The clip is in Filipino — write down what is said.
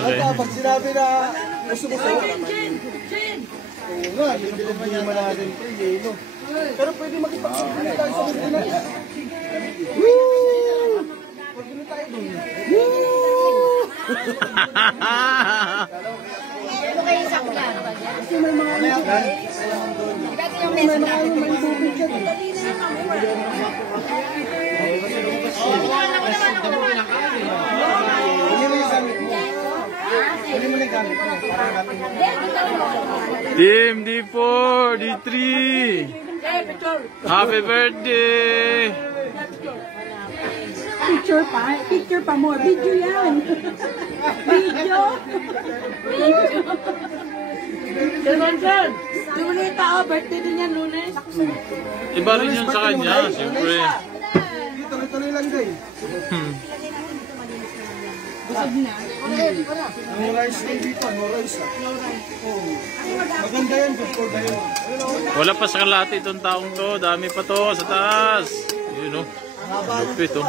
Pag sinabi na gusto-gusto. Oo nga, bilhin mo naman natin ito, yelo. Pero pwede makipagpagpili tayo sa Pilipinas. Woo! Pagpili tayo doon. Woo! Ito kayo saklan. Kasi may mga lugar. Dati yung mesa natin. May tubig yan. Team D4, D3. Happy birthday. Picture pa mo. Video yan. Video. Sir, lunes tao, birthday din yan, lunes. Iba rin yun sa kanya, siyempre. Tuloy-tuloy lang din. Busog na. No rice din dito, no rice. Maganda yan, good for kayo. Wala pa sa kalahati itong taong to. Dami pa to sa taas. Yun o. Lupit o.